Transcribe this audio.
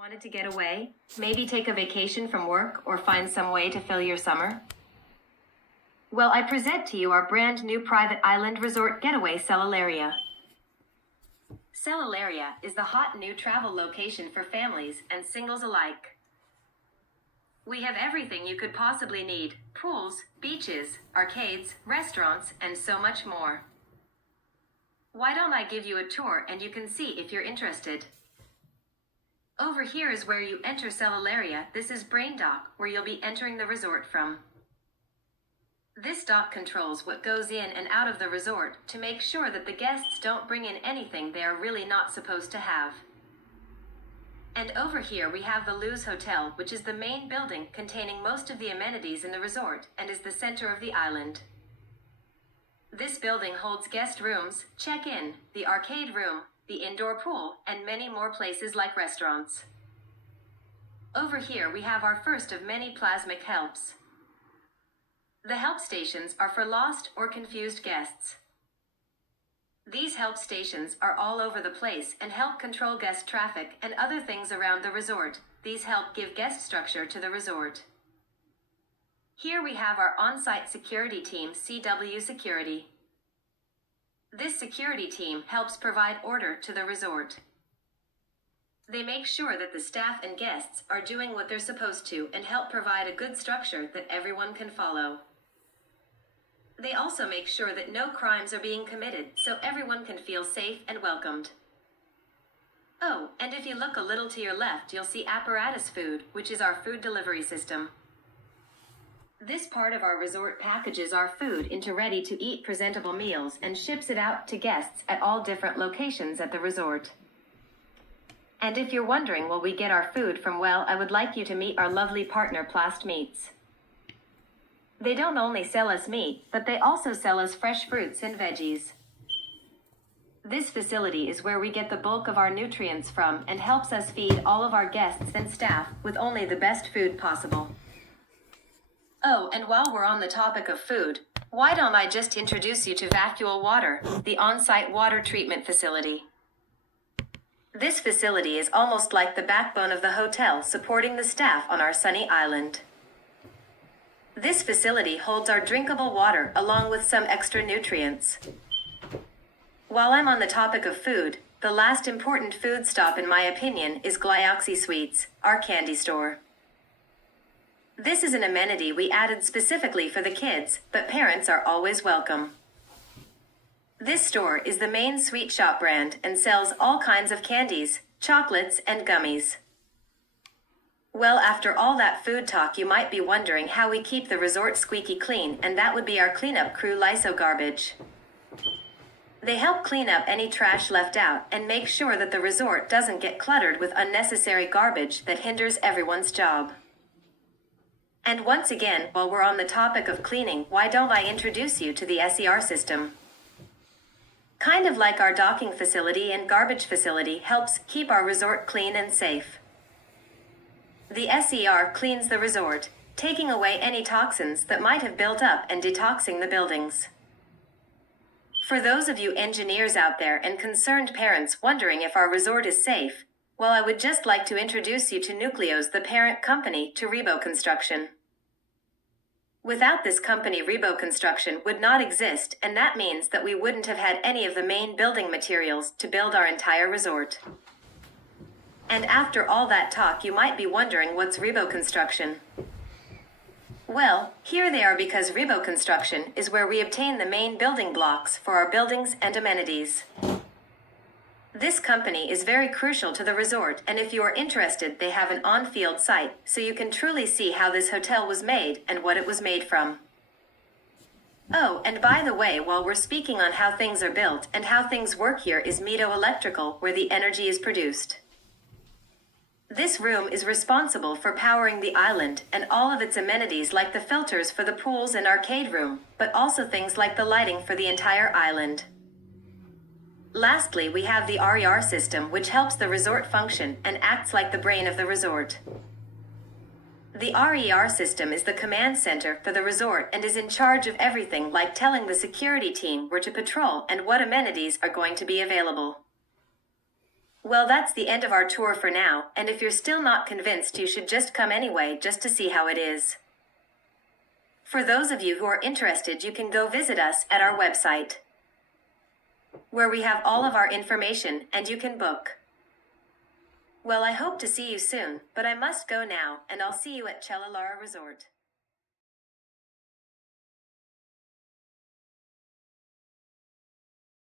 Wanted to get away? Maybe take a vacation from work or find some way to fill your summer? Well, I present to you our brand new private island resort getaway Cellularia. Cellularia is the hot new travel location for families and singles alike. We have everything you could possibly need: pools, beaches, arcades, restaurants, and so much more. Why don't I give you a tour and you can see if you're interested? Over here is where you enter Cellularia. This is Brain Dock, where you'll be entering the resort from. This dock controls what goes in and out of the resort to make sure that the guests don't bring in anything they are really not supposed to have. And over here we have the Luz Hotel, which is the main building containing most of the amenities in the resort and is the center of the island. This building holds guest rooms, check-in, the arcade room, the indoor pool, and many more places like restaurants. Over here we have our first of many plasmic helps. The help stations are for lost or confused guests. These help stations are all over the place and help control guest traffic and other things around the resort. These help give guest structure to the resort. Here we have our on-site security team, CW Security. This security team helps provide order to the resort. They make sure that the staff and guests are doing what they're supposed to and help provide a good structure that everyone can follow. They also make sure that no crimes are being committed so everyone can feel safe and welcomed. Oh, and if you look a little to your left, you'll see Apparatus Food, which is our food delivery system. This part of our resort packages our food into ready-to-eat presentable meals and ships it out to guests at all different locations at the resort. And if you're wondering where we get our food from, well, I would like you to meet our lovely partner, Plast Meats. They don't only sell us meat, but they also sell us fresh fruits and veggies. This facility is where we get the bulk of our nutrients from and helps us feed all of our guests and staff with only the best food possible. Oh, and while we're on the topic of food, why don't I just introduce you to Vacuole Water, the on-site water treatment facility. This facility is almost like the backbone of the hotel, supporting the staff on our sunny island. This facility holds our drinkable water along with some extra nutrients. While I'm on the topic of food, the last important food stop in my opinion is Glyoxy Sweets, our candy store. This is an amenity we added specifically for the kids, but parents are always welcome. This store is the main sweet shop brand and sells all kinds of candies, chocolates, and gummies. Well, after all that food talk, you might be wondering how we keep the resort squeaky clean, and that would be our cleanup crew, Lyso Garbage. They help clean up any trash left out and make sure that the resort doesn't get cluttered with unnecessary garbage that hinders everyone's job. And once again, while we're on the topic of cleaning, why don't I introduce you to the SER system? Kind of like our docking facility and garbage facility helps keep our resort clean and safe. The SER cleans the resort, taking away any toxins that might have built up and detoxing the buildings. For those of you engineers out there and concerned parents wondering if our resort is safe, well, I would just like to introduce you to Nucleos, the parent company to Rebo Construction. Without this company, Rebo Construction would not exist, and that means that we wouldn't have had any of the main building materials to build our entire resort. And after all that talk, you might be wondering, what's Rebo Construction? Well, here they are, because Rebo Construction is where we obtain the main building blocks for our buildings and amenities. This company is very crucial to the resort, and if you are interested, they have an on-field site, so you can truly see how this hotel was made and what it was made from. Oh, and by the way, while we're speaking on how things are built and how things work, here is Mito Electrical, where the energy is produced. This room is responsible for powering the island and all of its amenities, like the filters for the pools and arcade room, but also things like the lighting for the entire island. Lastly, we have the RER system, which helps the resort function and acts like the brain of the resort. The RER system is the command center for the resort and is in charge of everything, like telling the security team where to patrol and what amenities are going to be available. Well, that's the end of our tour for now, and if you're still not convinced, you should just come anyway, just to see how it is. For those of you who are interested, you can go visit us at our website, where we have all of our information, and you can book. Well, I hope to see you soon, but I must go now, and I'll see you at Cella Lara Resort.